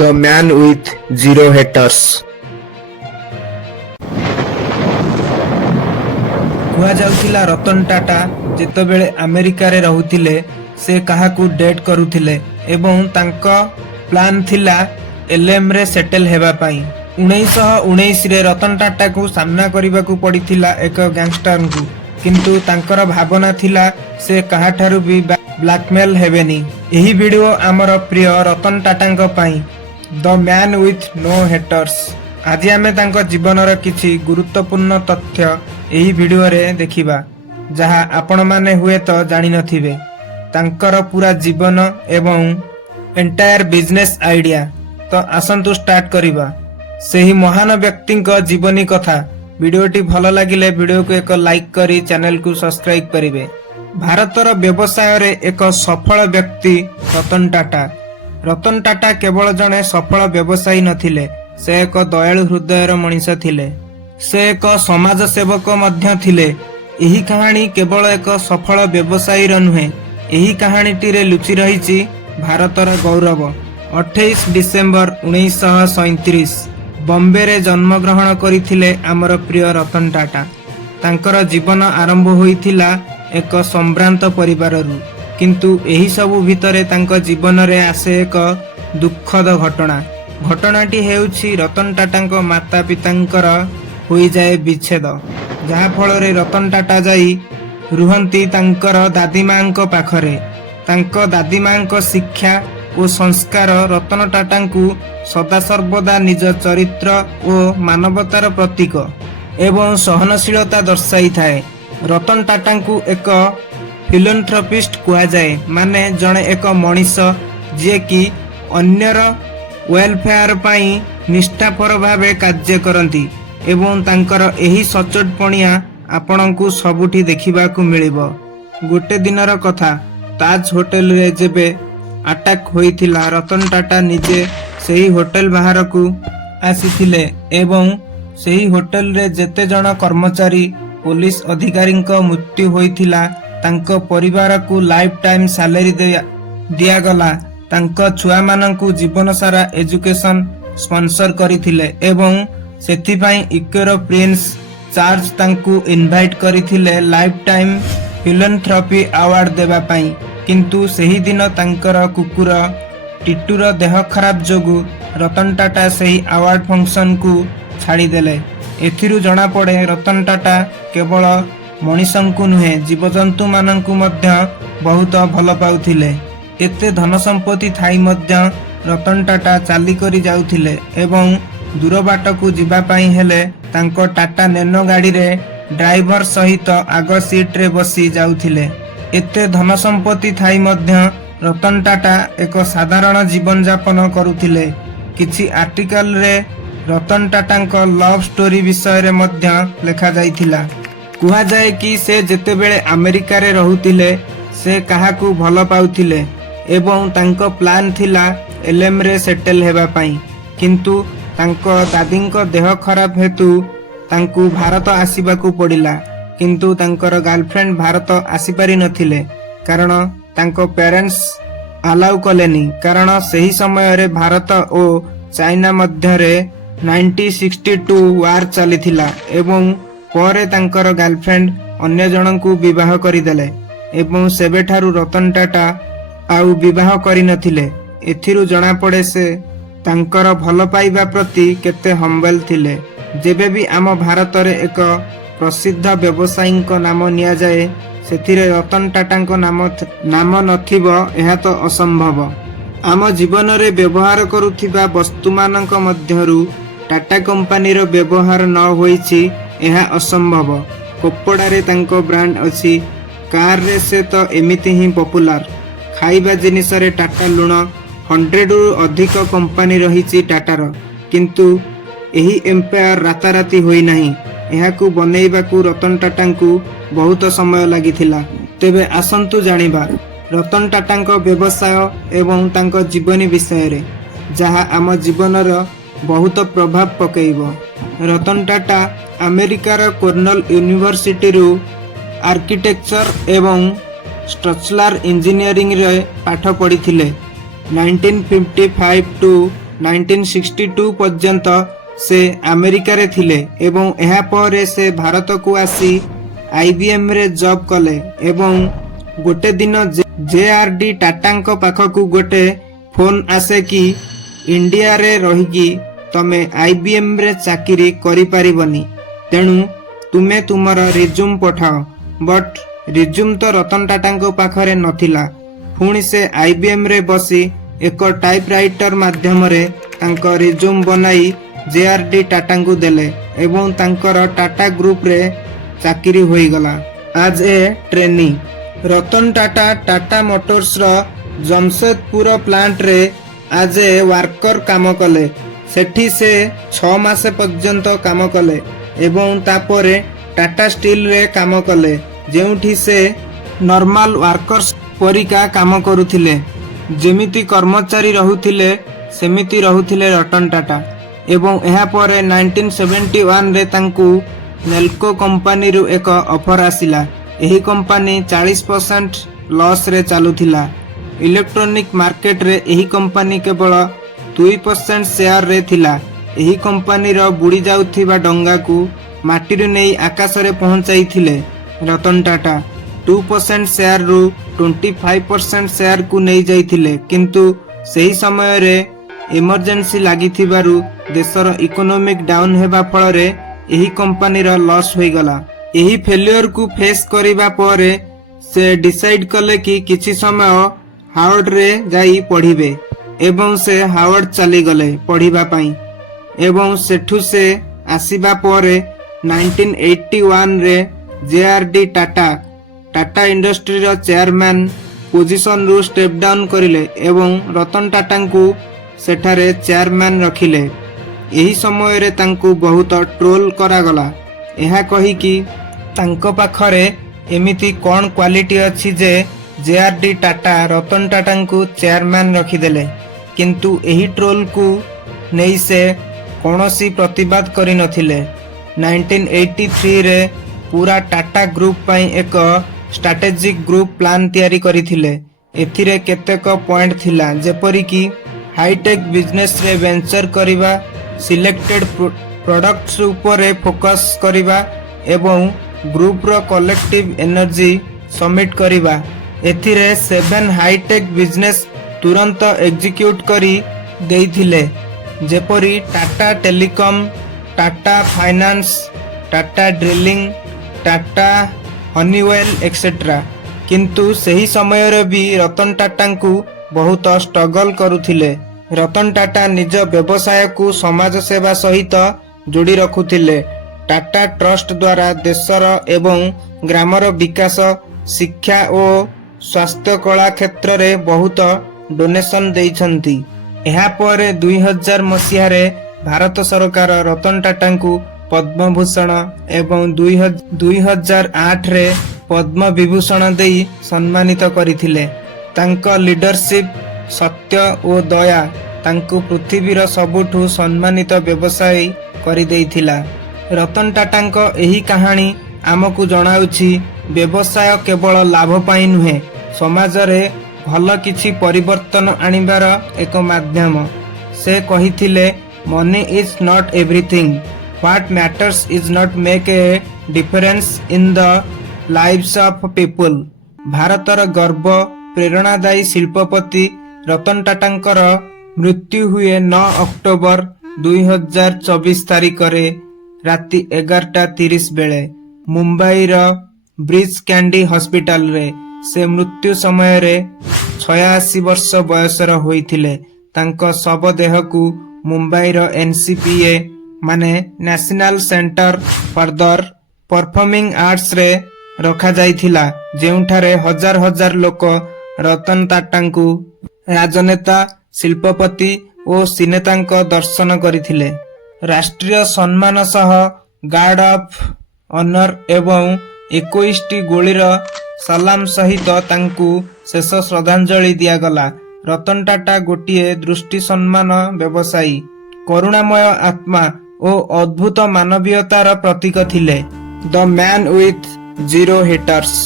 The man with zero haters. କୁହାଯାଉଥିଲା ରତନ ଟାଟା ଯେତେବେଳେ ଆମେରିକାରେ ରହୁଥିଲେ ସେ କାହାକୁ ଡେଟ୍ କରୁଥିଲେ ଏବଂ ତାଙ୍କ ପ୍ଲାନ୍ ଥିଲା ଏଲ୍ଏମ୍ରେ ସେଟେଲ୍ ହେବା ପାଇଁ। 1919ରେ ରତନ ଟାଟାକୁ ସାମ୍ନା କରିବାକୁ ପଡ଼ିଥିଲା ଏକ ଗ୍ୟାଙ୍ଗଷ୍ଟରଙ୍କୁ, କିନ୍ତୁ ତାଙ୍କର ଭାବନା ଥିଲା ସେ କାହାଠାରୁ ବି ବ୍ଲାକମେଲ୍ ହେବେନି। ଏହି ଭିଡ଼ିଓ ଆମର ପ୍ରିୟ ରତନ ଟାଟାଙ୍କ ପାଇଁ, ଦ ମ୍ୟାନ୍ ୱିଥ୍ ନୋ ହେଟର୍ସ। ଆଜି ଆମେ ତାଙ୍କ ଜୀବନର କିଛି ଗୁରୁତ୍ୱପୂର୍ଣ୍ଣ ତଥ୍ୟ ଏହି ଭିଡ଼ିଓରେ ଦେଖିବା, ଯାହା ଆପଣମାନେ ହୁଏତ ଜାଣିନଥିବେ। ତାଙ୍କର ପୁରା ଜୀବନ ଏବଂ ଏଣ୍ଟାୟାର ବିଜନେସ୍ ଆଇଡିଆ। ତ ଆସନ୍ତୁ ଷ୍ଟାର୍ଟ କରିବା ସେହି ମହାନ ବ୍ୟକ୍ତିଙ୍କ ଜୀବନୀ କଥା। ଭିଡ଼ିଓଟି ଭଲ ଲାଗିଲେ ଭିଡ଼ିଓକୁ ଏକ ଲାଇକ୍ କରି ଚ୍ୟାନେଲକୁ ସବସ୍କ୍ରାଇବ୍ କରିବେ। ଭାରତର ବ୍ୟବସାୟରେ ଏକ ସଫଳ ବ୍ୟକ୍ତି ରତନ ଟାଟା। ରତନ ଟାଟା କେବଳ ଜଣେ ସଫଳ ବ୍ୟବସାୟୀ ନଥିଲେ, ସେ ଏକ ଦୟାଳୁ ହୃଦୟର ମଣିଷ ଥିଲେ। ସେ ଏକ ସମାଜ ସେବକ ମଧ୍ୟ ଥିଲେ। ଏହି କାହାଣୀ କେବଳ ଏକ ସଫଳ ବ୍ୟବସାୟୀର ନୁହେଁ, ଏହି କାହାଣୀଟିରେ ଲୁଚି ରହିଛି ଭାରତର ଗୌରବ। 28 ଡିସେମ୍ବର 1937 ବମ୍ବେରେ ଜନ୍ମଗ୍ରହଣ କରିଥିଲେ ଆମର ପ୍ରିୟ ରତନ ଟାଟା। ତାଙ୍କର ଜୀବନ ଆରମ୍ଭ ହୋଇଥିଲା ଏକ ସମ୍ଭ୍ରାନ୍ତ ପରିବାରରୁ, କିନ୍ତୁ ଏହି ସବୁ ଭିତରେ ତାଙ୍କ ଜୀବନରେ ଆସେ ଏକ ଦୁଃଖଦ ଘଟଣା। ଘଟଣାଟି ହେଉଛି ରତନ ଟାଟାଙ୍କ ମାତା ପିତାଙ୍କର ହୋଇଯାଏ ବିଚ୍ଛେଦ, ଯାହାଫଳରେ ରତନ ଟାଟା ଯାଇ ରୁହନ୍ତି ତାଙ୍କର ଦାଦିମାଙ୍କ ପାଖରେ। ତାଙ୍କ ଦାଦିମାଙ୍କ ଶିକ୍ଷା ଓ ସଂସ୍କାର ରତନ ଟାଟାଙ୍କୁ ସଦାସର୍ବଦା ନିଜ ଚରିତ୍ର ଓ ମାନବତାର ପ୍ରତୀକ ଏବଂ ସହନଶୀଳତା ଦର୍ଶାଇଥାଏ। ରତନ ଟାଟାଙ୍କୁ ଏକ ଫିଲାନ୍ଥ୍ରୋପିଷ୍ଟ କୁହାଯାଏ, ମାନେ ଜଣେ ଏକ ମଣିଷ ଯିଏକି ଅନ୍ୟର ୱେଲଫେୟାର ପାଇଁ ନିଷ୍ଠାପର ଭାବେ କାର୍ଯ୍ୟ କରନ୍ତି ଏବଂ ତାଙ୍କର ଏହି ସଚ୍ଚୋଟପଣିଆ ଆପଣଙ୍କୁ ସବୁଠି ଦେଖିବାକୁ ମିଳିବ। ଗୋଟେ ଦିନର କଥା, ତାଜ ହୋଟେଲରେ ଯେବେ ଆଟାକ୍ ହୋଇଥିଲା, ରତନ ଟାଟା ନିଜେ ସେହି ହୋଟେଲ ବାହାରକୁ ଆସିଥିଲେ ଏବଂ ସେହି ହୋଟେଲରେ ଯେତେ ଜଣ କର୍ମଚାରୀ ପୋଲିସ ଅଧିକାରୀଙ୍କ ମୃତ୍ୟୁ ହୋଇଥିଲା ତାଙ୍କ ପରିବାରକୁ ଲାଇଫ ଟାଇମ୍ ସାଲାରୀ ଦିଆଗଲା। ତାଙ୍କ ଛୁଆମାନଙ୍କୁ ଜୀବନ ସାରା ଏଜୁକେସନ ସ୍ପନ୍ସର କରିଥିଲେ ଏବଂ ସେଥିପାଇଁ ଇକ୍ୱେର ପ୍ରିନ୍ସ ଚାର୍ଜ ତାଙ୍କୁ ଇନଭାଇଟ୍ କରିଥିଲେ ଲାଇଫ ଟାଇମ୍ ଫିଲାନ୍ଥ୍ରୋପି ଆୱାର୍ଡ ଦେବା ପାଇଁ। କିନ୍ତୁ ସେହି ଦିନ ତାଙ୍କର କୁକୁର ଟିଟୁର ଦେହ ଖରାପ ଯୋଗୁଁ ରତନ ଟାଟା ସେହି ଆୱାର୍ଡ ଫଙ୍କସନକୁ ଛାଡ଼ିଦେଲେ। ଏଥିରୁ ଜଣାପଡ଼େ ରତନ ଟାଟା କେବଳ ମଣିଷଙ୍କୁ ନୁହେଁ, ଜୀବଜନ୍ତୁମାନଙ୍କୁ ମଧ୍ୟ ବହୁତ ଭଲ ପାଉଥିଲେ। ଏତେ ଧନ ସମ୍ପତ୍ତି ଥାଇ ମଧ୍ୟ ରତନ ଟାଟା ଚାଲିକରି ଯାଉଥିଲେ ଏବଂ ଦୂର ବାଟକୁ ଯିବା ପାଇଁ ହେଲେ ତାଙ୍କ ଟାଟା ନେନୋ ଗାଡ଼ିରେ ଡ୍ରାଇଭର ସହିତ ଆଗ ସିଟ୍ରେ ବସି ଯାଉଥିଲେ। ଏତେ ଧନ ସମ୍ପତ୍ତି ଥାଇ ମଧ୍ୟ ରତନ ଟାଟା ଏକ ସାଧାରଣ ଜୀବନଯାପନ କରୁଥିଲେ। କିଛି ଆର୍ଟିକଲରେ ରତନ ଟାଟାଙ୍କ ଲଭ୍ ଷ୍ଟୋରି ବିଷୟରେ ମଧ୍ୟ ଲେଖାଯାଇଥିଲା। କୁହାଯାଏ କି ସେ ଯେତେବେଳେ ଆମେରିକାରେ ରହୁଥିଲେ ସେ କାହାକୁ ଭଲ ପାଉଥିଲେ ଏବଂ ତାଙ୍କ ପ୍ଲାନ୍ ଥିଲା ଏଲ୍ଏମ୍ରେ ସେଟେଲ୍ ହେବା ପାଇଁ, କିନ୍ତୁ ତାଙ୍କ ଦାଦିଙ୍କ ଦେହ ଖରାପ ହେତୁ ତାଙ୍କୁ ଭାରତ ଆସିବାକୁ ପଡ଼ିଲା। କିନ୍ତୁ ତାଙ୍କର ଗାର୍ଲଫ୍ରେଣ୍ଡ ଭାରତ ଆସିପାରିନଥିଲେ କାରଣ ତାଙ୍କ ପ୍ୟାରେଣ୍ଟସ୍ ଆଲାଉ କଲେନି, କାରଣ ସେହି ସମୟରେ ଭାରତ ଓ ଚାଇନା ମଧ୍ୟରେ 1962 ୱାର ଚାଲିଥିଲା ଏବଂ ପରେ ତାଙ୍କର ଗାର୍ଲଫ୍ରେଣ୍ଡ ଅନ୍ୟ ଜଣଙ୍କୁ ବିବାହ କରିଦେଲେ ଏବଂ ସେବେଠାରୁ ରତନ ଟାଟା ଆଉ ବିବାହ କରିନଥିଲେ। ଏଥିରୁ ଜଣାପଡ଼େ ସେ ତାଙ୍କର ଭଲ ପାଇବା ପ୍ରତି କେତେ ହମ୍ବଲ ଥିଲେ। ଯେବେ ବି ଆମ ଭାରତରେ ଏକ ପ୍ରସିଦ୍ଧ ବ୍ୟବସାୟୀଙ୍କ ନାମ ନିଆଯାଏ, ସେଥିରେ ରତନ ଟାଟାଙ୍କ ନାମ ନଥିବ ଏହା ତ ଅସମ୍ଭବ। ଆମ ଜୀବନରେ ବ୍ୟବହାର କରୁଥିବା ବସ୍ତୁମାନଙ୍କ ମଧ୍ୟରୁ ଟାଟା କମ୍ପାନୀର ବ୍ୟବହାର ନ ହୋଇଛି ଏହା ଅସମ୍ଭବ। କପଡ଼ାରେ ତାଙ୍କ ବ୍ରାଣ୍ଡ ଅଛି, କାରରେ ସେ ତ ଏମିତି ହିଁ ପପୁଲାର। ଖାଇବା ଜିନିଷରେ ଟାଟା ଲୁଣ, 100ରୁ ଅଧିକ କମ୍ପାନୀ ରହିଛି ଟାଟାର, କିନ୍ତୁ ଏହି ଏମ୍ପାୟାର ରାତାରାତି ହୋଇନାହିଁ। ଏହାକୁ ବନେଇବାକୁ ରତନ ଟାଟାଙ୍କୁ ବହୁତ ସମୟ ଲାଗିଥିଲା। ତେବେ ଆସନ୍ତୁ ଜାଣିବା ରତନ ଟାଟାଙ୍କ ବ୍ୟବସାୟ ଏବଂ ତାଙ୍କ ଜୀବନୀ ବିଷୟରେ, ଯାହା ଆମ ଜୀବନର ବହୁତ ପ୍ରଭାବ ପକାଇବ। ରତନ ଟାଟା ଆମେରିକାର କର୍ଣ୍ଣେଲ ୟୁନିଭର୍ସିଟିରୁ ଆର୍କିଟେକ୍ଚର ଏବଂ ଷ୍ଟ୍ରକ୍ଚରାଲ ଇଞ୍ଜିନିୟରିଂରେ ପାଠ ପଢ଼ିଥିଲେ। 1955 ଟୁ 1962 पर्यंत से अमेरिका रे थिले एवं एहा परे से भारत को आसी आईबीएम रे जॉब कले एवं गोटे दिन जेआरडी टाटांक पाखकू गोटे फोन आसे कि इंडिया रे रहिकी तमे आईबीएम रे चाकरी करि पारिबनी, तेणु तुमे तुमर रिज्यूम पठाओ। बट रिज्यूम तो रतन टाटांक पाखरे नथिला। पुणी से आईबीएम रे बसी एक टाइपराइटर माध्यम रे तांक रिज्यूम बनाई जेआरडी टाटांकू देले एवं तांकर टाटा ग्रुप रे चाकरी होई गला आज ए ट्रेनी। रतन टाटा टाटा मोटर्स रो जमशेदपुर प्लांट रे आज ए वर्कर काम कले। सेठी से 6 मास पर्यंत काम कले एवं तापरे टाटा स्टील रे काम कले, जेउठी से नॉर्मल वर्कर्स परिका काम करुथिले। जेमिति कर्मचारी रहुथिले सेमिति रहुथिले रतन टाटा एवं एहा परे 1971 रे तांकू नेल्को कंपनी रु एक ऑफर आसिला। एही कंपनी 40% लॉस रे चालुथिला। इलेक्ट्रॉनिक मार्केट रे एही कंपनी केवल 2% शेयर रे थिला। एही कंपनी रो बुड़ी जाउथिबा डंगा को माटी रे नै आकाश रे पहुंचाई थिले रतन टाटा। 2% शेयर रु 25% शेयर को नै जाइथिले, किंतु सही समय रे इमरजेंसी लागिथिबारु देशर इकोनॉमिक डाउन हेबा फल रे एही कंपनी रो लॉस होई गला। एही फेलियर को फेस करिबा परे से डिसाइड कले कि किछि समय हार्वर्ड रे जाई पढ़िबे एवं से हार्वर्ड चली गले पढ़िबा पई एवं सेठू से आसीबा परे 1981 रे जेआरडी टाटा इंडस्ट्री रो चेयरमैन पोजीशन रु स्टेप डाउन करिले एवं रतन टाटा को सेठारे चेयरमैन रखिले। एही समय रे तांकू बहुत ट्रोल करा गला। एहा कही कि तांको पाखरे एमिति कोन क्वालिटी अछि जे जेआरडी टाटा रतन टाटा को चेयरमैन रखिदेले, किंतु एही ट्रोल को नै से कोनोसी प्रतिवाद करि नथिले। 1983 रे पूरा टाटा ग्रुप पई एक स्ट्रैटेजिक ग्रुप प्लान तैयारी करिथिले। एथिरे केतेक पॉइंट थिला, जेपरि कि हाईटेक बिजनेस रे वेंचर करिबा, सिलेक्टेड प्रोडक्ट्स ऊपर फोकस करिबा एवं ग्रुप रो कलेक्टिव एनर्जी समिट करिबा। एथिरे 7 हाईटेक बिजनेस तुरंत एग्जीक्यूट करी देइथिले, जेपरि Tata telecom, Tata finance, Tata drilling, Tata Honeywell etcetera. किंतु सही समय रे भी रतन टाटा को बहुत स्ट्रगल करुथिले। रतन टाटा निज व्यवसाय को समाज सेवा सहित जोड़ी रखुथिले। टाटा ट्रस्ट द्वारा देशर एवं ग्रामर विकास, शिक्षा और स्वास्थ्य कला क्षेत्र रे बहुत डोनेशन देइछंती। एहा परे 2000 मसीहा रे भारत सरकार रतन टाटा को पद्म भूषण एवं 2008 रे पद्म विभूषण देई सम्मानित करिथिले। तांको लीडरशिप, सत्य और दया तांको पृथ्वीर सबुठु सम्मानित व्यवसायी करि देइथिला। रतन टाटांको एही कहानी आमको जणाउछि व्यवसाय केवल लाभ पाई नुहे, समाज रे भल किछि परिवर्तन आनिबार एक माध्यम। से कहिथिले, money is not everything, what matters is not make a difference in the lives of people. भारतर गर्व प्रेरणादायी शिल्पपति रतन टाटांकर मृत्यु हुए 9 अक्टोबर 2024 तारिख रे राति 11:30 बेले मुंबई रो ब्रिज कैंडी हॉस्पिटल रे। से मृत्यु समय रे 86 वर्ष बयसर होइथिले। तांको शव देह को मुंबई रो एनसीपीए माने national centre for the performing arts रे रखा जाइथिला, जेउठारे हजार हजार लोक रतन टाटांकू राजनेता, शिल्पपति और सिनेतांको दर्शन करिथिले। राष्ट्रीय सम्मान सह गार्ड ऑफ ऑनर एवं 21टी गोलीर सलाम सहित तांकू शेष श्रद्धांजलि दियागला। रतन टाटा गोटिए दृष्टि सम्मान व्यवसायी, करुणामय आत्मा और अद्भुत मानवीयतार प्रतीक थिले। The man with zero haters.